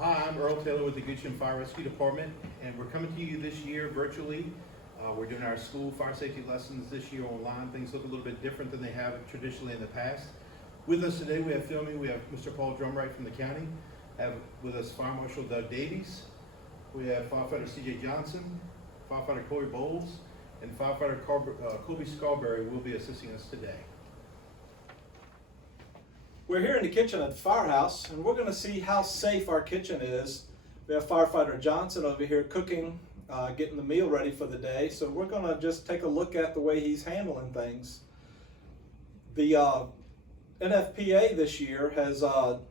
Hi, I'm Earl Taylor with the Goochland Fire-Rescue Department, and we're coming to you this year virtually. We're doing our school fire safety lessons this year online. Things look a little bit different than they have traditionally in the past. With us today, we have filming. We have Mr. Paul Drumright from the county. Have with us Fire Marshal Doug Davies. We have firefighter CJ Johnson, firefighter Corey Bowles, and firefighter Colby Scarberry will be assisting us today. We're here in the kitchen at the firehouse, and we're going to see how safe our kitchen is. We have firefighter Johnson over here cooking, getting the meal ready for the day. So we're going to just take a look at the way he's handling things. The NFPA this year has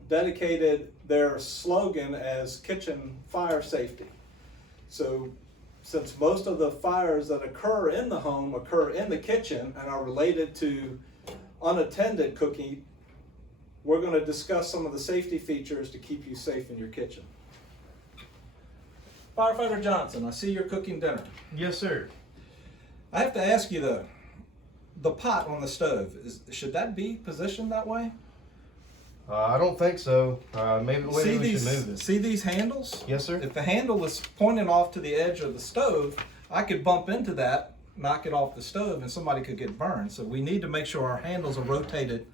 dedicated their slogan as kitchen fire safety. So since most of the fires that occur in the home occur in the kitchen and are related to unattended cooking, we're going to discuss some of the safety features to keep you safe in your kitchen. Firefighter Johnson, I see you're cooking dinner. Yes, sir. I have to ask you though, the pot on the stove, should that be positioned that way? I don't think so. Maybe we should move it. See these handles? Yes, sir. If the handle is pointing off to the edge of the stove, I could bump into that, knock it off the stove, and somebody could get burned. So we need to make sure our handles are rotated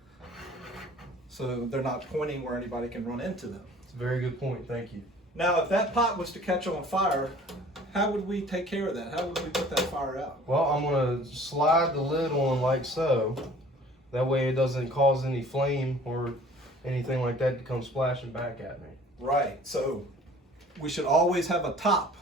so they're not pointing where anybody can run into them. It's a very good point. Thank you. Now, if that pot was to catch on fire, how would we take care of that? How would we put that fire out? Well, I'm going to slide the lid on like so. That way it doesn't cause any flame or anything like that to come splashing back at me. Right. So we should always have a top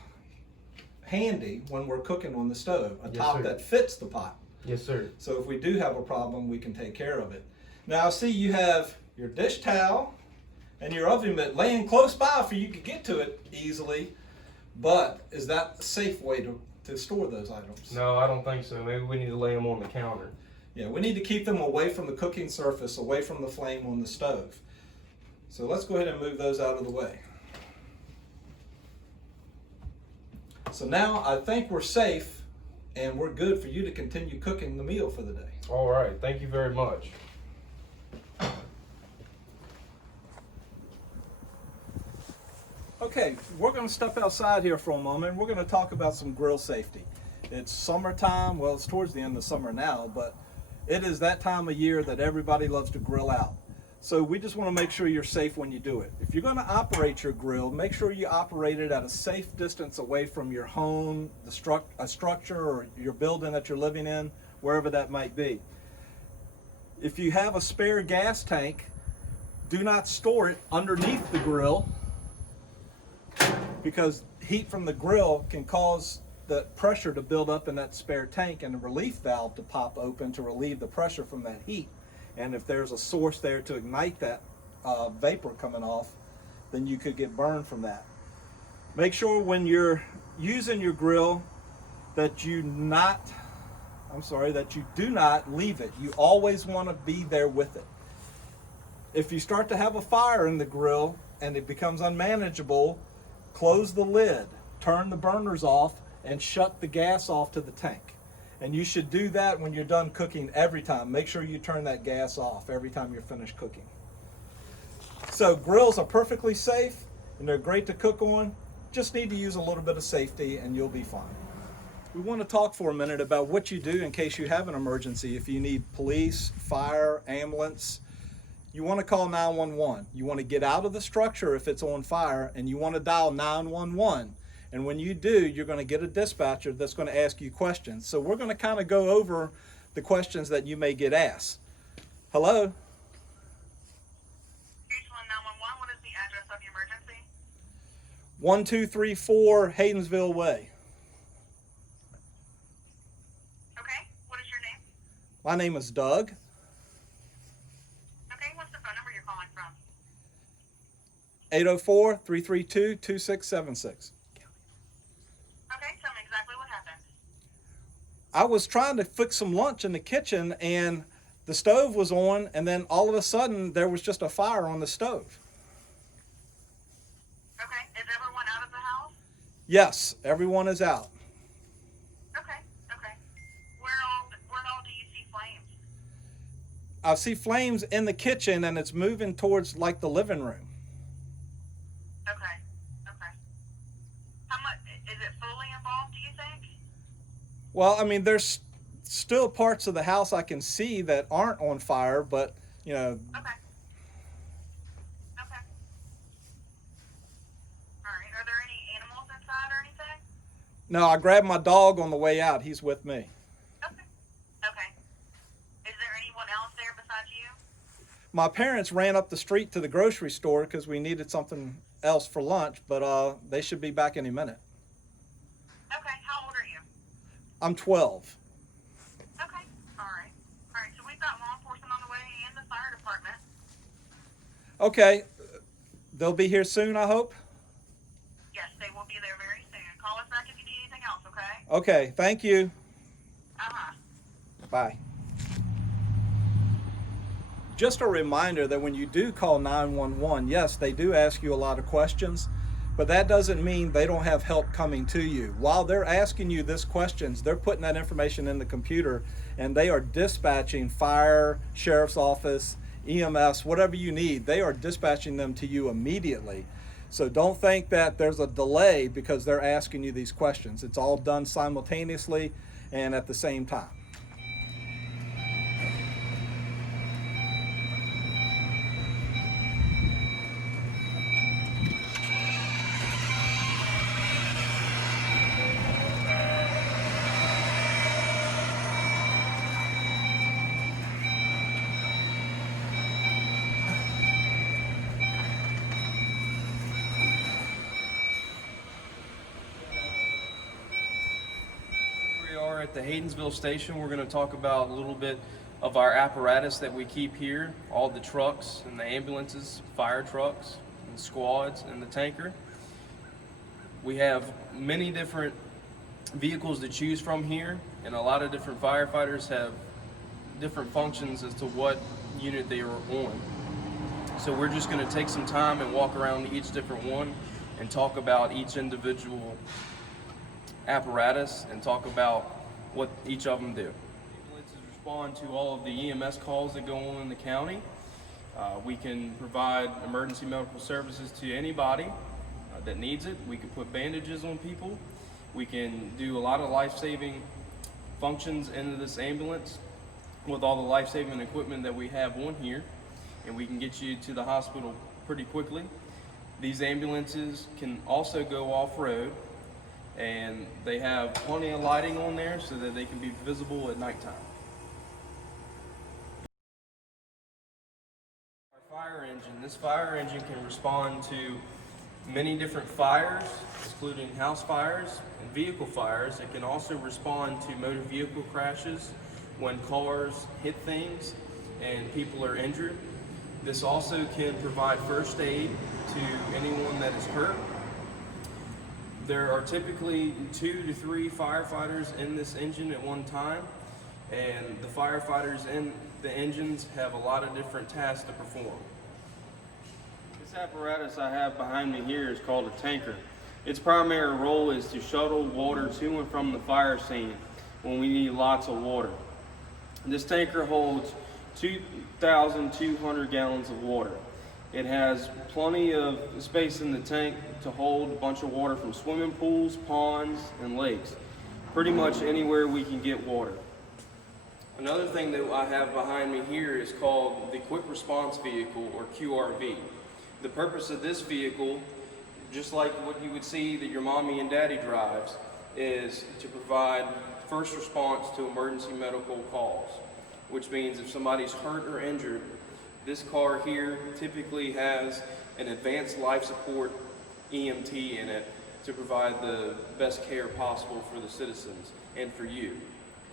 handy when we're cooking on the stove, a Yes, top sir. that fits the pot. Yes, sir. So if we do have a problem, we can take care of it. Now, see, you have your dish towel and your oven mitt laying close by for you to get to it easily, but is that a safe way to store those items? No, I don't think so. Maybe we need to lay them on the counter. Yeah, we need to keep them away from the cooking surface, away from the flame on the stove. So let's go ahead and move those out of the way. So now I think we're safe and we're good for you to continue cooking the meal for the day. All right. Thank you very much. Okay, we're going to step outside here for a moment. We're going to talk about some grill safety. It's summertime. Well, it's towards the end of summer now, but it is that time of year that everybody loves to grill out. So we just want to make sure you're safe when you do it. If you're going to operate your grill, make sure you operate it at a safe distance away from your home, a structure, or your building that you're living in, wherever that might be. If you have a spare gas tank, do not store it underneath the grill, because heat from the grill can cause the pressure to build up in that spare tank and the relief valve to pop open to relieve the pressure from that heat. And if there's a source there to ignite that vapor coming off, then you could get burned from that. Make sure when you're using your grill that you do not leave it. You always want to be there with it. If you start to have a fire in the grill and it becomes unmanageable, close the lid, turn the burners off, and shut the gas off to the tank. And you should do that when you're done cooking every time. Make sure you turn that gas off every time you're finished cooking. So grills are perfectly safe and they're great to cook on. Just need to use a little bit of safety and you'll be fine. We want to talk for a minute about what you do in case you have an emergency. If you need police, fire, ambulance, you want to call 911. You want to get out of the structure if it's on fire, and you want to dial 911. And when you do, you're going to get a dispatcher that's going to ask you questions. So we're going to kind of go over the questions that you may get asked. Hello? Goochland 911, what is the address of the emergency? 1234 Haydensville Way. Okay, what is your name? My name is Doug. Okay, what's the phone number you're calling from? 804-332-2676. Okay, tell me exactly what happened. I was trying to fix some lunch in the kitchen and the stove was on, and then all of a sudden there was just a fire on the stove. Okay, is everyone out of the house? Yes, everyone is out. Okay. Where all do you see flames? I see flames in the kitchen and it's moving towards like the living room. Okay. Well, I mean, there's still parts of the house I can see that aren't on fire, but, you know. Okay. Okay. All right. Are there any animals inside or anything? No, I grabbed my dog on the way out. He's with me. Okay. Okay. Is there anyone else there besides you? My parents ran up the street to the grocery store because we needed something else for lunch, but they should be back any minute. Okay. How old are you? I'm 12. Okay. All right. All right. So we've got law enforcement on the way and the fire department. Okay, they'll be here soon, I hope. Yes, they will be there very soon. Call us back if you need anything else, okay? Okay, thank you. Uh-huh. Bye. Just a reminder that when you do call 911, yes, they do ask you a lot of questions, but that doesn't mean they don't have help coming to you. While they're asking you these questions, they're putting that information in the computer and they are dispatching fire, sheriff's office, EMS, whatever you need. They are dispatching them to you immediately. So don't think that there's a delay because they're asking you these questions. It's all done simultaneously and at the same time. We are at the Haydensville station. We're going to talk about a little bit of our apparatus that we keep here, all the trucks and the ambulances, fire trucks and squads and the tanker. We have many different vehicles to choose from here, and a lot of different firefighters have different functions as to what unit they are on. So we're just going to take some time and walk around each different one and talk about each individual apparatus and talk about what each of them do. Ambulances respond to all of the EMS calls that go on in the county. We can provide emergency medical services to anybody that needs it. We can put bandages on people. We can do a lot of life-saving functions into this ambulance with all the life-saving equipment that we have on here, and we can get you to the hospital pretty quickly. These ambulances can also go off-road, and they have plenty of lighting on there so that they can be visible at nighttime. Our fire engine. This fire engine can respond to many different fires, including house fires and vehicle fires. It can also respond to motor vehicle crashes when cars hit things and people are injured. This also can provide first aid to anyone that is hurt. There are typically 2 to 3 firefighters in this engine at one time, and the firefighters in the engines have a lot of different tasks to perform. This apparatus I have behind me here is called a tanker. Its primary role is to shuttle water to and from the fire scene when we need lots of water. This tanker holds 2,200 gallons of water. It has plenty of space in the tank to hold a bunch of water from swimming pools, ponds, and lakes. Pretty much anywhere we can get water. Another thing that I have behind me here is called the Quick Response Vehicle, or QRV. The purpose of this vehicle, just like what you would see that your mommy and daddy drives, is to provide first response to emergency medical calls, which means if somebody's hurt or injured, this car here typically has an advanced life support EMT in it to provide the best care possible for the citizens and for you.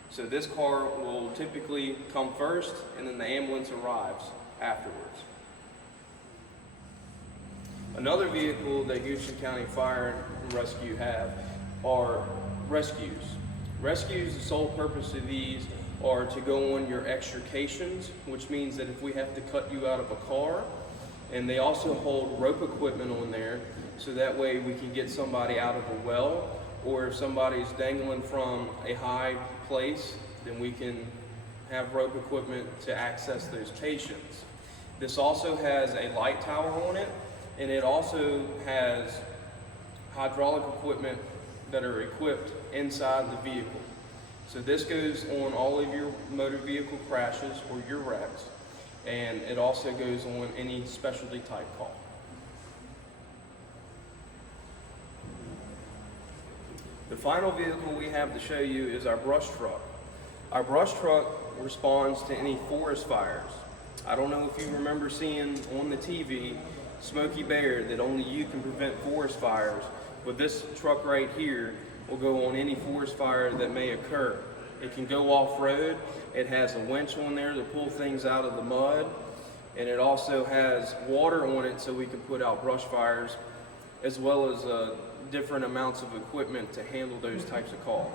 So this car will typically come first, and then the ambulance arrives afterwards. Another vehicle that Goochland County Fire-Rescue have are rescues. Rescues, the sole purpose of these are to go on your extrications, which means that if we have to cut you out of a car, and they also hold rope equipment on there, so that way we can get somebody out of a well, or if somebody's dangling from a high place, then we can have rope equipment to access those patients. This also has a light tower on it, and it also has hydraulic equipment that are equipped inside the vehicle. So this goes on all of your motor vehicle crashes or your wrecks, and it also goes on any specialty type call. The final vehicle we have to show you is our brush truck. Our brush truck responds to any forest fires. I don't know if you remember seeing on the TV Smokey Bear that only you can prevent forest fires, but this truck right here will go on any forest fire that may occur. It can go off-road. It has a winch on there to pull things out of the mud, and it also has water on it so we can put out brush fires, as well as different amounts of equipment to handle those types of calls.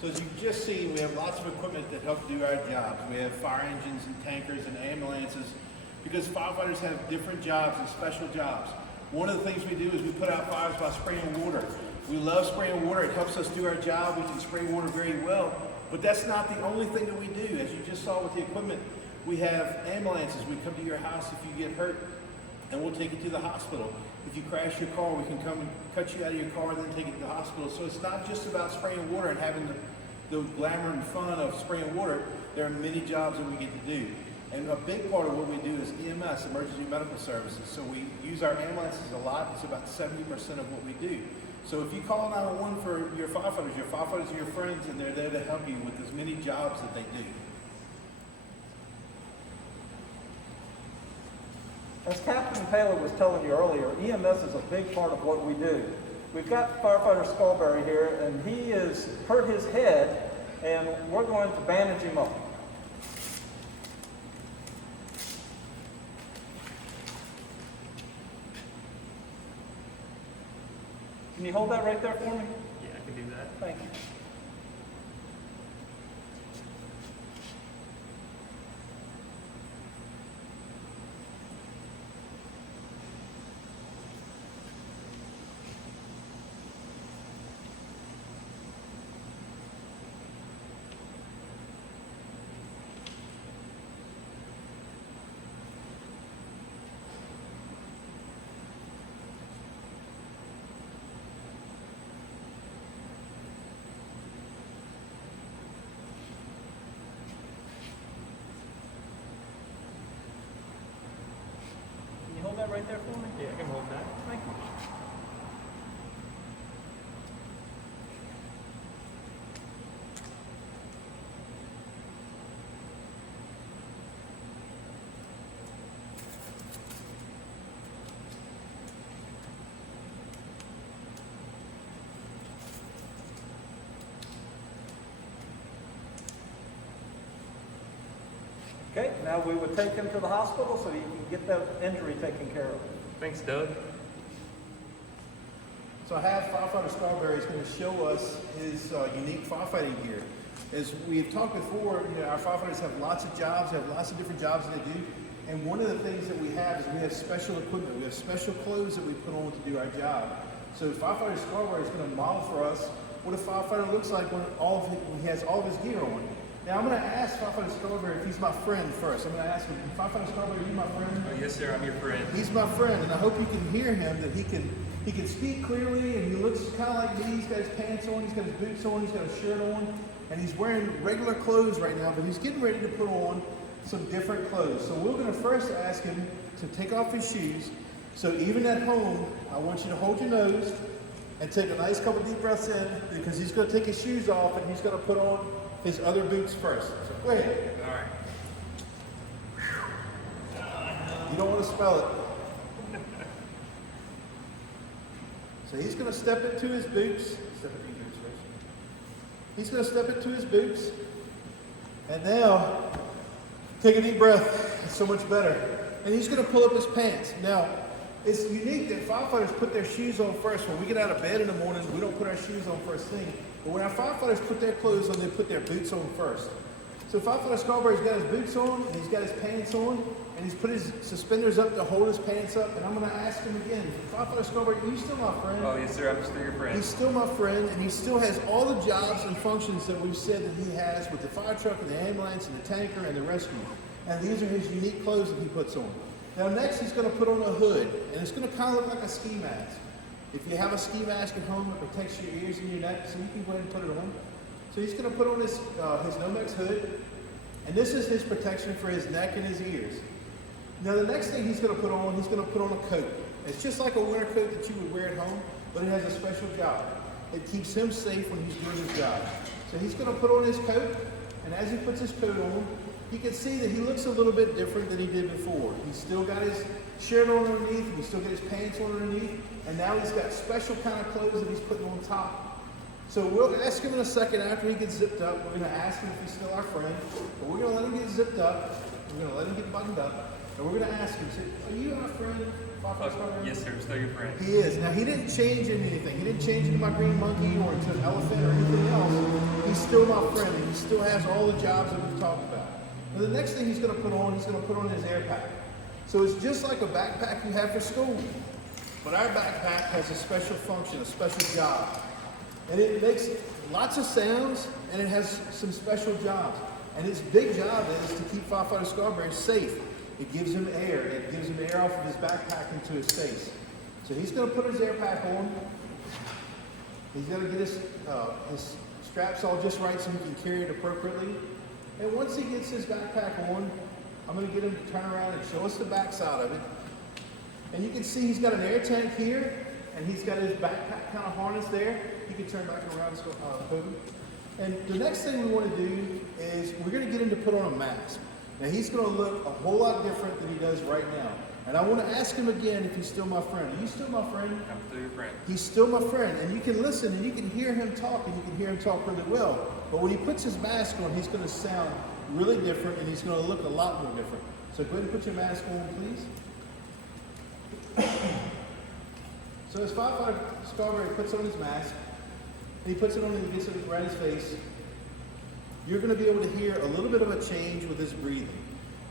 So as you've just seen, we have lots of equipment that help do our jobs. We have fire engines and tankers and ambulances because firefighters have different jobs and special jobs. One of the things we do is we put out fires by spraying water. We love spraying water. It helps us do our job. We can spray water very well. But that's not the only thing that we do. As you just saw with the equipment, we have ambulances. We come to your house if you get hurt, and we'll take you to the hospital. If you crash your car, we can come and cut you out of your car and then take it to the hospital. So it's not just about spraying water and having the glamour and fun of spraying water. There are many jobs that we get to do. And a big part of what we do is EMS, Emergency Medical Services. So we use our ambulances a lot. It's about 70% of what we do. So if you call 911 for your firefighters are your friends, and they're there to help you with as many jobs that they do. As Captain Taylor was telling you earlier, EMS is a big part of what we do. We've got firefighter Sculberry here, and he is hurt his head, and we're going to bandage him up. Can you hold that right there for me? Yeah, I can do that. Thank you. Can you hold that right there for me? Yeah, I can hold that. Thank you. Okay, now we would take him to the hospital so you can get that injury taken care of. Thanks, Doug. So I have firefighter Sculberry is going to show us his unique firefighting gear. As we've talked before, our firefighters have lots of jobs, they have lots of different jobs that they do. And one of the things that we have is we have special equipment. We have special clothes that we put on to do our job. So firefighter Sculberry is going to model for us what a firefighter looks like when he has all of his gear on. Now I'm going to ask firefighter Sculberry if he's my friend first. I'm going to ask him, firefighter Sculberry, are you my friend? Yes, sir, I'm your friend. He's my friend, and I hope you can hear him, that he can speak clearly, and he looks kind of like me. He's got his pants on, he's got his boots on, he's got a shirt on, and he's wearing regular clothes right now, but he's getting ready to put on some different clothes. So we're going to first ask him to take off his shoes. So even at home, I want you to hold your nose and take a nice couple deep breaths in, because he's going to take his shoes off and he's going to put on his other boots first. So go ahead. All right. You don't want to spell it. So he's going to step into his boots. Step into your boots first. He's going to step into his boots. And now, take a deep breath. It's so much better. And he's going to pull up his pants. Now, it's unique that firefighters put their shoes on first. When we get out of bed in the morning, we don't put our shoes on first thing. But when our firefighters put their clothes on, they put their boots on first. So firefighter Sculberry's got his boots on, and he's got his pants on, and he's put his suspenders up to hold his pants up. And I'm going to ask him again, firefighter Sculberry, are you still my friend? Oh, yes, sir, I'm still your friend. He's still my friend, and he still has all the jobs and functions that we've said that he has with the fire truck and the ambulance and the tanker and the rescue. And these are his unique clothes that he puts on. Now next he's going to put on a hood, and it's going to kind of look like a ski mask. If you have a ski mask at home, it protects your ears and your neck, so you can go ahead and put it on. So he's going to put on his Nomex hood, and this is his protection for his neck and his ears. Now the next thing he's going to put on a coat. It's just like a winter coat that you would wear at home, but it has a special job. It keeps him safe when he's doing his job. So he's going to put on his coat, and as he puts his coat on, you can see that he looks a little bit different than he did before. He's still got his shirt on underneath, and he's still got his pants on underneath, and now he's got special kind of clothes that he's putting on top. So we'll ask him in a second after he gets zipped up. We're going to ask him if he's still our friend, but we're going to let him get zipped up. We're going to let him get buttoned up, and we're going to ask him, say, are you our friend? Yes, sir. Still your friend. He is. Now, he didn't change anything. He didn't change into my green monkey or into an elephant or anything else. He's still my friend, and he still has all the jobs that we've talked about. Now, the next thing he's going to put on his air pack. So it's just like a backpack you have for school. But our backpack has a special function, a special job. And it makes lots of sounds, and it has some special jobs. And its big job is to keep Firefighter Scarborough safe. It gives him air. It gives him air off of his backpack into his face. So he's going to put his air pack on. He's going to get his straps all just right so he can carry it appropriately. And once he gets his backpack on, I'm going to get him to turn around and show us the back side of it. And you can see he's got an air tank here, and he's got his backpack kind of harness there. He can turn back around and go. And the next thing we want to do is we're going to get him to put on a mask. Now he's going to look a whole lot different than he does right now. And I want to ask him again if he's still my friend. Are you still my friend? I'm still your friend. He's still my friend. And you can listen and you can hear him talk, and you can hear him talk really well. But when he puts his mask on, he's going to sound really different, and he's going to look a lot more different. So go ahead and put your mask on, please. So as Firefighter Scarborough puts on his mask, and he puts it on and he gets it right in his face, you're going to be able to hear a little bit of a change with his breathing.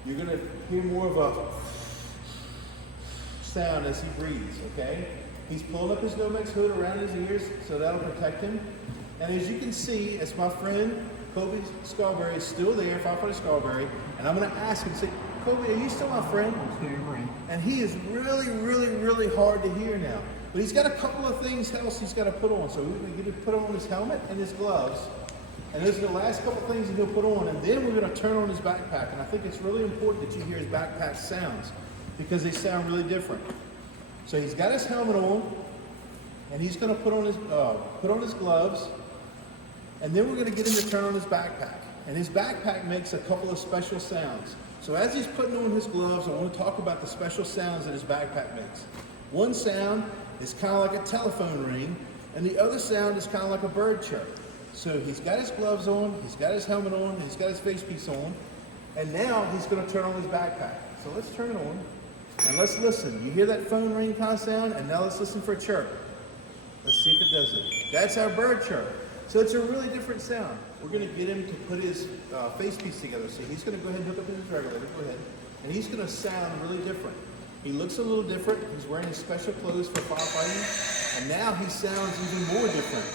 You're going to hear more of a sound as he breathes, okay? He's pulling up his Nomex hood around his ears, so that'll protect him. And as you can see, as my friend Kobe Scarborough is still there, Firefighter Scarborough, and I'm going to ask him, say, Kobe, are you still my friend? I'm still your friend. And he is really, really, really hard to hear now. But he's got a couple of things else he's got to put on. So we're going to get him to put on his helmet and his gloves. And those are the last couple things that he'll put on. And then we're going to turn on his backpack. And I think it's really important that you hear his backpack sounds, because they sound really different. So he's got his helmet on, and he's going to put on his gloves. And then we're going to get him to turn on his backpack. And his backpack makes a couple of special sounds. So as he's putting on his gloves, I want to talk about the special sounds that his backpack makes. One sound is kind of like a telephone ring, and the other sound is kind of like a bird chirp. So he's got his gloves on, he's got his helmet on, he's got his face piece on, and now he's going to turn on his backpack. So let's turn it on, and let's listen. You hear that phone ring kind of sound, and now let's listen for a chirp. Let's see if it does it. That's our bird chirp. So it's a really different sound. We're going to get him to put his face piece together. So he's going to go ahead and hook up his regulator. Go ahead. And he's going to sound really different. He looks a little different. He's wearing his special clothes for firefighting. And now he sounds even more different.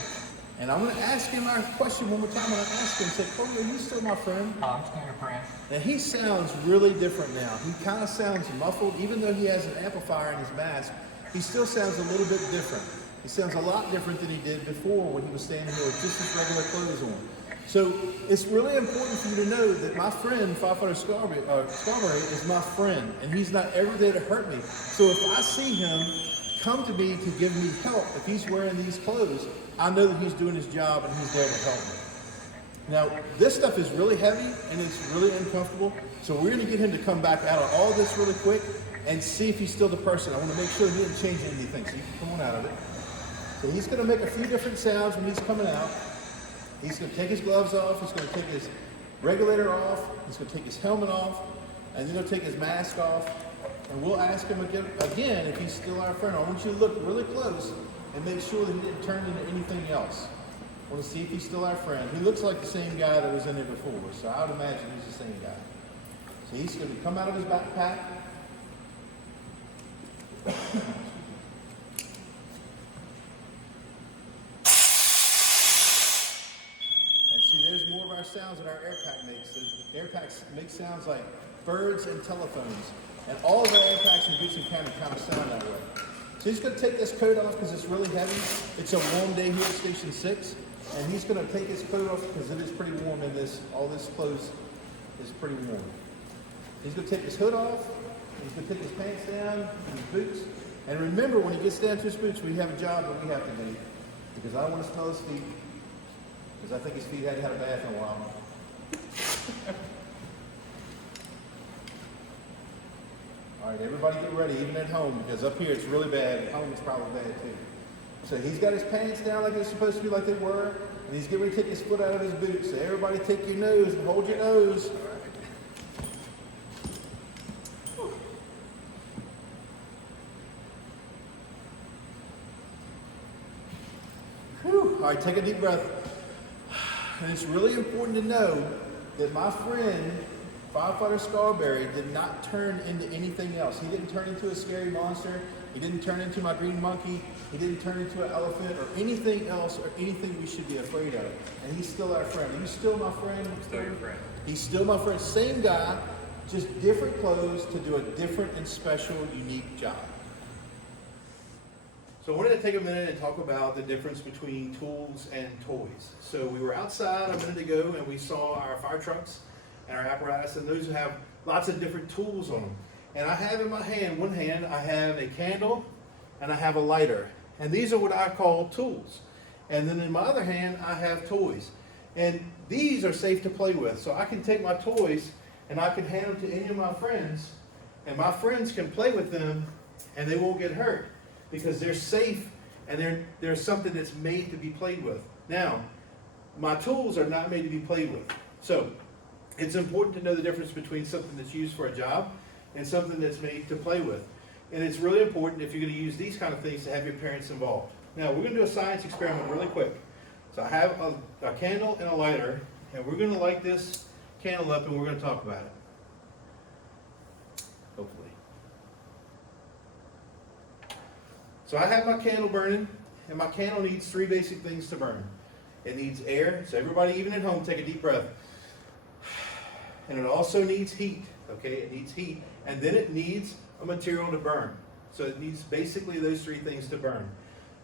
And I'm going to ask him our question one more time. I'm going to ask him, say, Kobe, are you still my friend? I'm still your friend. And he sounds really different now. He kind of sounds muffled. Even though he has an amplifier in his mask, he still sounds a little bit different. He sounds a lot different than he did before when he was standing here with just his regular clothes on. So it's really important for you to know that my friend, Firefighter Scarborough, is my friend, and he's not ever there to hurt me. So if I see him come to me to give me help, if he's wearing these clothes, I know that he's doing his job and he's there to help me. Now, this stuff is really heavy and it's really uncomfortable, so we're going to get him to come back out of all this really quick and see if he's still the person. I want to make sure he didn't change anything, so you can come on out of it. So he's going to make a few different sounds when he's coming out. He's going to take his gloves off, he's going to take his regulator off, he's going to take his helmet off, and then he'll take his mask off. And we'll ask him again if he's still our friend. I want you to look really close and make sure that he didn't turn into anything else. I want to see if he's still our friend. He looks like the same guy that was in there before, so I would imagine he's the same guy. So he's going to come out of his backpack. There's more of our sounds that our air pack makes. Air packs make sounds like birds and telephones. And all of our air packs in Goochland County kind of sound that way. So he's gonna take this coat off because it's really heavy. It's a warm day here at Station 6. And he's gonna take his coat off because it is pretty warm in this, all this clothes is pretty warm. He's gonna take his hood off, he's gonna take his pants down, his boots. And remember, when he gets down to his boots, we have a job that we have to do. Because I don't wanna smell his feet. Because I think his feet hadn't had a bath in a while. All right, everybody get ready, even at home, because up here it's really bad. At home it's probably bad too. So he's got his pants down like they're supposed to be, like they were, and he's getting ready to take his foot out of his boots. So everybody take your nose and hold your nose. Whew. All right, take a deep breath. And it's really important to know that my friend, Firefighter Scarberry, did not turn into anything else. He didn't turn into a scary monster. He didn't turn into my green monkey. He didn't turn into an elephant or anything else or anything we should be afraid of. And he's still our friend. Are you still my friend? Still your friend. He's still my friend. Same guy, just different clothes to do a different and special, unique job. So I wanted to take a minute and talk about the difference between tools and toys. So we were outside a minute ago and we saw our fire trucks and our apparatus, and those have lots of different tools on them. And I have in my hand, one hand, I have a candle and I have a lighter. And these are what I call tools. And then in my other hand, I have toys. And these are safe to play with. So I can take my toys and I can hand them to any of my friends, and my friends can play with them and they won't get hurt because they're safe and they're something that's made to be played with. Now, my tools are not made to be played with. So it's important to know the difference between something that's used for a job and something that's made to play with. And it's really important, if you're going to use these kind of things, to have your parents involved. Now, we're going to do a science experiment really quick. So I have a candle and a lighter, and we're going to light this candle up and we're going to talk about it. Hopefully. So I have my candle burning, and my candle needs three basic things to burn. It needs air, so everybody even at home take a deep breath. And it also needs heat, okay? It needs heat, and then it needs a material to burn. So it needs basically those three things to burn.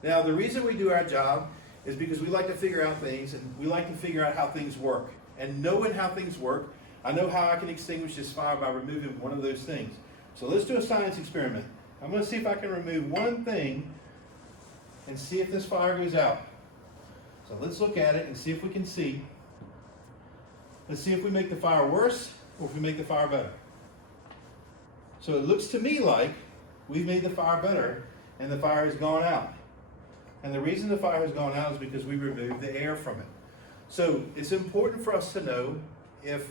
Now, the reason we do our job is because we like to figure out things, and we like to figure out how things work. And knowing how things work, I know how I can extinguish this fire by removing one of those things. So let's do a science experiment. I'm going to see if I can remove one thing and see if this fire goes out. So let's look at it and see if we can see. Let's see if we make the fire worse or if we make the fire better. So it looks to me like we've made the fire better and the fire has gone out. And the reason the fire has gone out is because we removed the air from it. So it's important for us to know if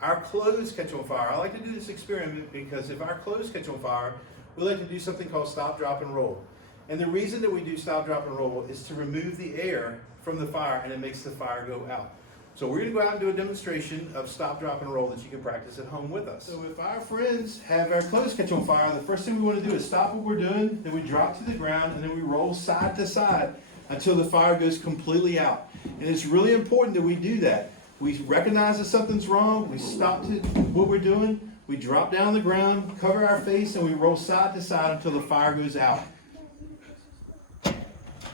our clothes catch on fire. I like to do this experiment because if our clothes catch on fire, we like to do something called stop, drop, and roll. And the reason that we do stop, drop, and roll is to remove the air from the fire, and it makes the fire go out. So we're going to go out and do a demonstration of stop, drop, and roll that you can practice at home with us. So if our friends have our clothes catch on fire, the first thing we want to do is stop what we're doing, then we drop to the ground, and then we roll side to side until the fire goes completely out. And it's really important that we do that. We recognize that something's wrong, we stop to what we're doing, we drop down on the ground, cover our face, and we roll side to side until the fire goes out.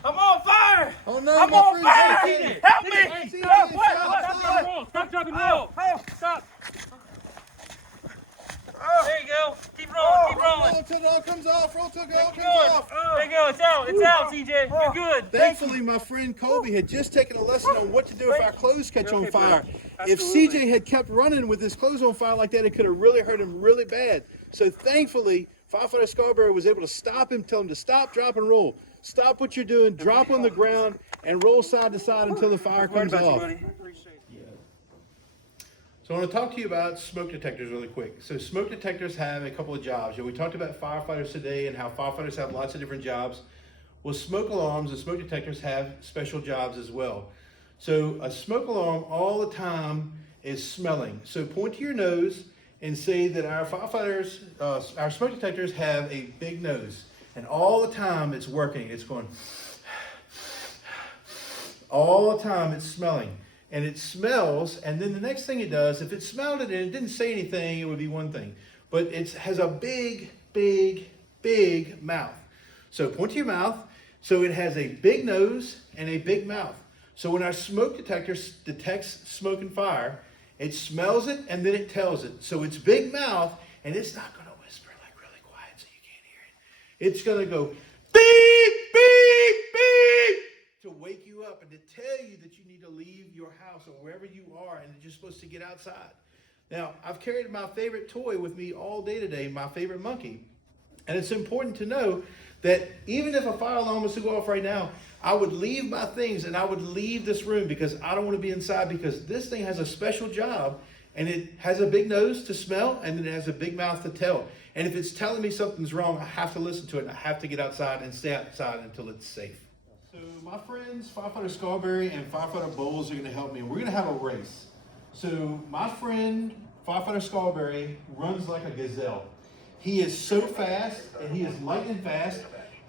I'm on fire! Oh no, I'm my on friend's fire! okay. Help me! Hey, Stop! CJ, What? stop, stop. Stop, drop, and roll! Stop! There you go. Keep rolling, keep rolling. Roll till it all comes off, roll till it all Keep comes going. off. There you go. It's out, CJ. You're good. Thankfully, my friend Colby had just taken a lesson on what to do if our clothes catch on fire. If Absolutely. CJ had kept running with his clothes on fire like that, it could have really hurt him really bad. So thankfully, Firefighter Scarborough was able to stop him, tell him to stop, drop, and roll. Stop what you're doing, drop on the ground, and roll side to side until the fire Worried comes about you, off. buddy. Appreciate it. So I want to talk to you about smoke detectors really quick. So smoke detectors have a couple of jobs. We talked about firefighters today and how firefighters have lots of different jobs. Well, smoke alarms and smoke detectors have special jobs as well. So a smoke alarm all the time is smelling. So point to your nose and say that our firefighters, our smoke detectors have a big nose. And all the time it's working. It's going, all the time it's smelling. And it smells, and then the next thing it does, if it smelled it and it didn't say anything, it would be one thing. But it has a big, big, big mouth. So point to your mouth. So it has a big nose and a big mouth. So when our smoke detector detects smoke and fire, it smells it and then it tells it. So it's big mouth, and it's not going to whisper like really quiet so you can't hear it. It's going to go beep, beep, beep to wake you up and to tell you that you need to leave your house or wherever you are and that you're supposed to get outside. Now, I've carried my favorite toy with me all day today, my favorite monkey. And it's important to know that even if a fire alarm was to go off right now, I would leave my things and I would leave this room because I don't want to be inside, because this thing has a special job, and it has a big nose to smell and then it has a big mouth to tell. And if it's telling me something's wrong, I have to listen to it and I have to get outside and stay outside until it's safe. So my friends, Firefighter Scarberry and Firefighter Bowles are going to help me. We're going to have a race. So my friend, Firefighter Scarberry, runs like a gazelle. He is so fast and he is lightning fast,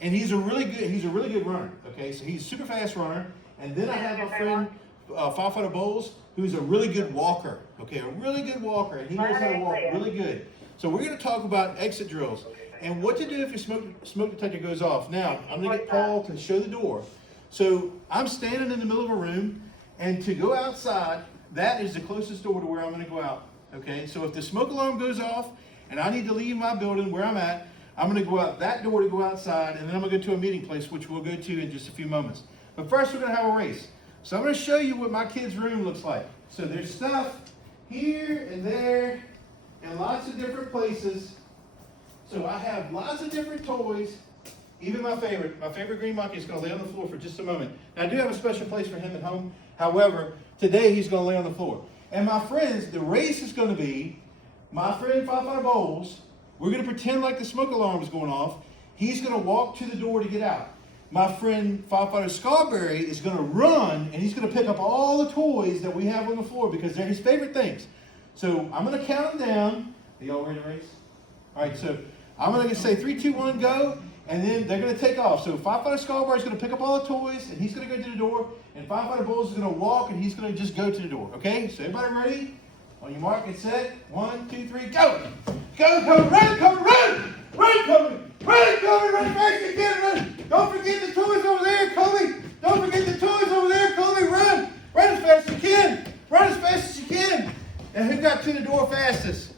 and he's a really good runner. Okay, so he's a super fast runner. And then I have my friend Firefighter Bowles, who's a really good walker. Okay, a really good walker, and he knows how to walk really good. So we're going to talk about exit drills and what to do if your smoke detector goes off. Now I'm going to get Paul to show the door. So I'm standing in the middle of a room, and to go outside, that is the closest door to where I'm going to go out. Okay, so if the smoke alarm goes off and I need to leave my building where I'm at, I'm going to go out that door to go outside, and then I'm going to go to a meeting place, which we'll go to in just a few moments. But first, we're going to have a race. So I'm going to show you what my kid's room looks like. So there's stuff here and there in lots of different places. So I have lots of different toys. Even my favorite green monkey is going to lay on the floor for just a moment. Now, I do have a special place for him at home. However, today he's going to lay on the floor. And my friends, the race is going to be my friend Firefighter Bowles. We're going to pretend like the smoke alarm is going off. He's going to walk to the door to get out. My friend Firefighter Scarberry is going to run, and he's going to pick up all the toys that we have on the floor because they're his favorite things. So I'm going to count them down. Are y'all ready to race? All right, so I'm going to say 3, 2, 1, go, and then they're going to take off. So Firefighter Scarberry is going to pick up all the toys, and he's going to go to the door, and Firefighter Bowles is going to walk, and he's going to just go to the door. Okay, so everybody ready? On your mark, get set. 1, 2, 3, go! Go, run, run, Kobe! Run fast as you can, run! Don't forget the toys over there, Kobe! Don't forget the toys over there, Kobe! Run! Run as fast as you can! Run as fast as you can! And who got to the door fastest?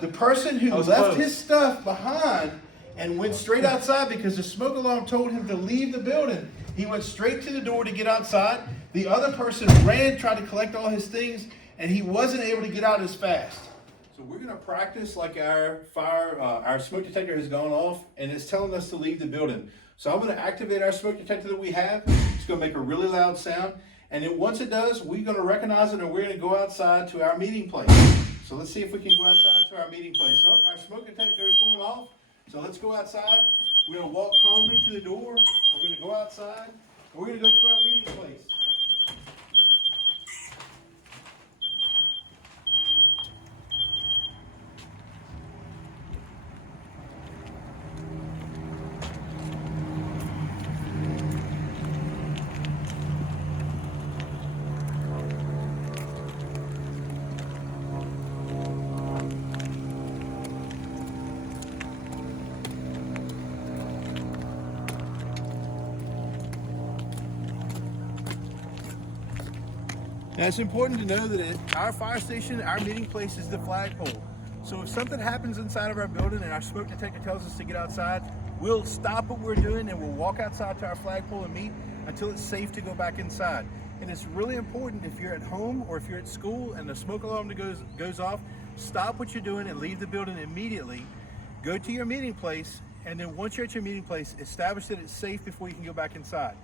The person who left his stuff behind and went straight outside because the smoke alarm told him to leave the building. He went straight to the door to get outside. The other person ran, tried to collect all his things, and he wasn't able to get out as fast. So we're going to practice like our smoke detector has gone off, and it's telling us to leave the building. So I'm going to activate our smoke detector that we have. It's going to make a really loud sound. And then once it does, we're going to recognize it, and we're going to go outside to our meeting place. So let's see if we can go outside to our meeting place. So our smoke detector is going off. So let's go outside. We're going to walk calmly to the door. We're going to go outside, and we're going to go to our meeting place. Now it's important to know that at our fire station, our meeting place is the flagpole. So if something happens inside of our building and our smoke detector tells us to get outside, we'll stop what we're doing and we'll walk outside to our flagpole and meet until it's safe to go back inside. And it's really important, if you're at home or if you're at school and the smoke alarm goes off, stop what you're doing and leave the building immediately. Go to your meeting place, and then once you're at your meeting place, establish that it's safe before you can go back inside.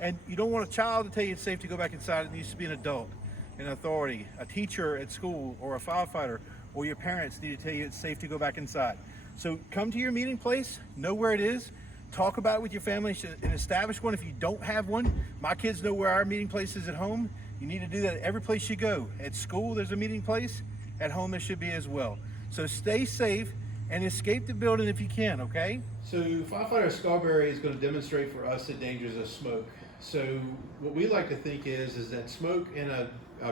And you don't want a child to tell you it's safe to go back inside. It needs to be an adult, an authority, a teacher at school, or a firefighter, or your parents need to tell you it's safe to go back inside. So come to your meeting place, know where it is, talk about it with your family, and establish one if you don't have one. My kids know where our meeting place is at home. You need to do that at every place you go. At school, there's a meeting place. At home, there should be as well. So stay safe and escape the building if you can, okay? So Firefighter Scarberry is going to demonstrate for us the dangers of smoke. So what we like to think is that smoke in a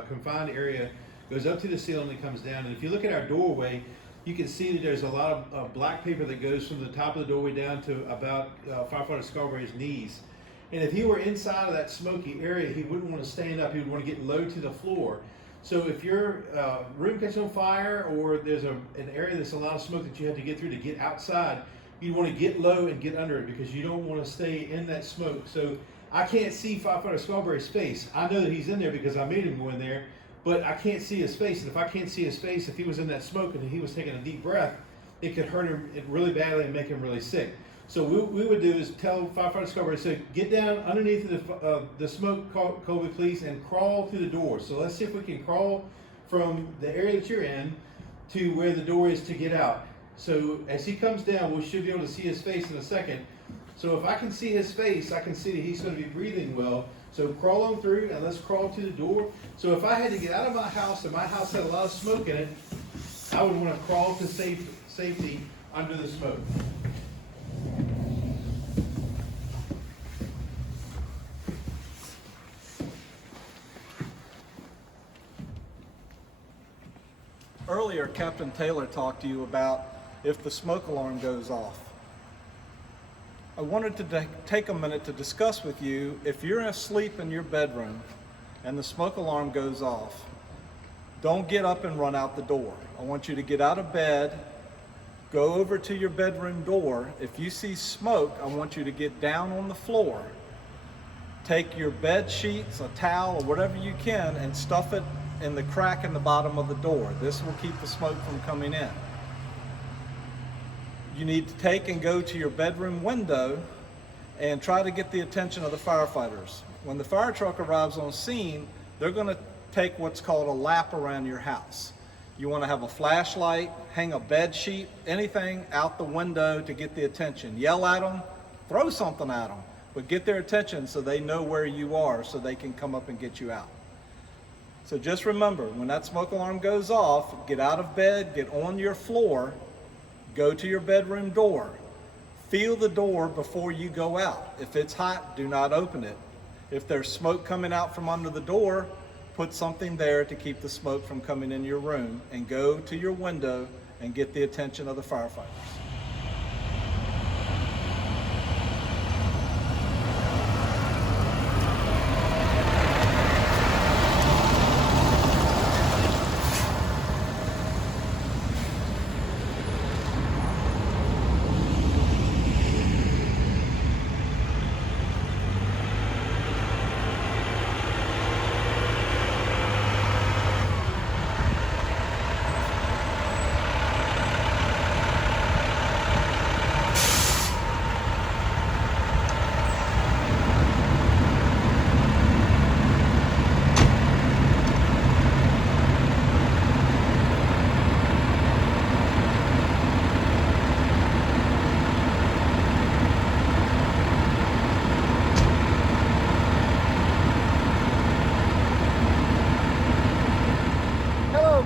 confined area goes up to the ceiling and comes down. And if you look at our doorway, you can see that there's a lot of black paper that goes from the top of the doorway down to about firefighter Scarberry's knees. And if he were inside of that smoky area, he wouldn't want to stand up. He would want to get low to the floor. So if your room catches on fire, or there's an area that's a lot of smoke that you have to get through to get outside, you want to get low and get under it, because you don't want to stay in that smoke. So I can't see firefighter Scarberry's face. I know that he's in there because I made him go in there, but I can't see his face. And if I can't see his face, if he was in that smoke and he was taking a deep breath, it could hurt him really badly and make him really sick. So what we would do is tell firefighter Scarberry, say, get down underneath the smoke cove, please, and crawl through the door. So let's see if we can crawl from the area that you're in to where the door is to get out. So as he comes down, we should be able to see his face in a second. So if I can see his face, I can see that he's going to be breathing well. So crawl on through, and let's crawl to the door. So if I had to get out of my house and my house had a lot of smoke in it, I would want to crawl to safety under the smoke. Earlier, Captain Taylor talked to you about if the smoke alarm goes off. I wanted to take a minute to discuss with you, if you're asleep in your bedroom and the smoke alarm goes off, don't get up and run out the door. I want you to get out of bed, go over to your bedroom door. If you see smoke, I want you to get down on the floor, take your bed sheets, a towel, or whatever you can, and stuff it in the crack in the bottom of the door. This will keep the smoke from coming in. You need to take and go to your bedroom window and try to get the attention of the firefighters. When the fire truck arrives on scene, they're going to take what's called a lap around your house. You want to have a flashlight, hang a bed sheet, anything out the window to get the attention. Yell at them, throw something at them, but get their attention so they know where you are so they can come up and get you out. So just remember, when that smoke alarm goes off, get out of bed, get on your floor, go to your bedroom door. Feel the door before you go out. If it's hot, do not open it. If there's smoke coming out from under the door, put something there to keep the smoke from coming in your room, and go to your window and get the attention of the firefighters.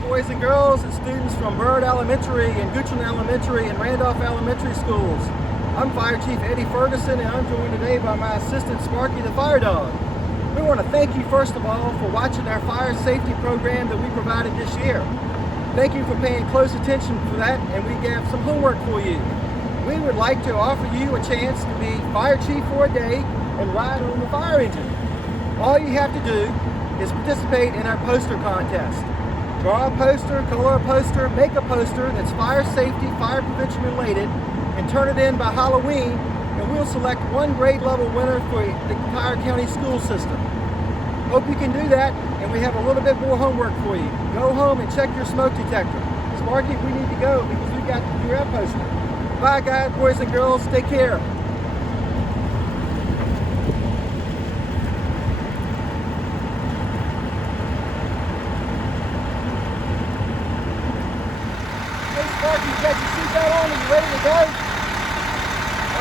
Boys and girls and students from Byrd Elementary and Goochland Elementary and Randolph Elementary Schools. I'm Fire Chief Eddie Ferguson, and I'm joined today by my assistant Sparky the Fire Dog. We want to thank you first of all for watching our fire safety program that we provided this year. Thank you for paying close attention for that, and we have some homework for you. We would like to offer you a chance to be fire chief for a day and ride on the fire engine. All you have to do is participate in our poster contest. Draw a poster, color a poster, make a poster that's fire safety, fire prevention related, and turn it in by Halloween, and we'll select one grade level winner for the entire county school system. Hope you can do that, and we have a little bit more homework for you. Go home and check your smoke detector. Sparky, we need to go because we got to do our poster. Bye guys, boys and girls, take care. Sparky, you got your seatbelt on? Are you ready to go?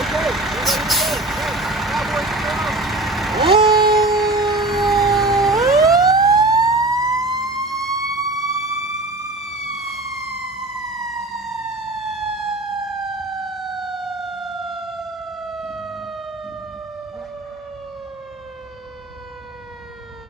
Okay, we're ready to go. Hey, bye, boys and girls. Woo!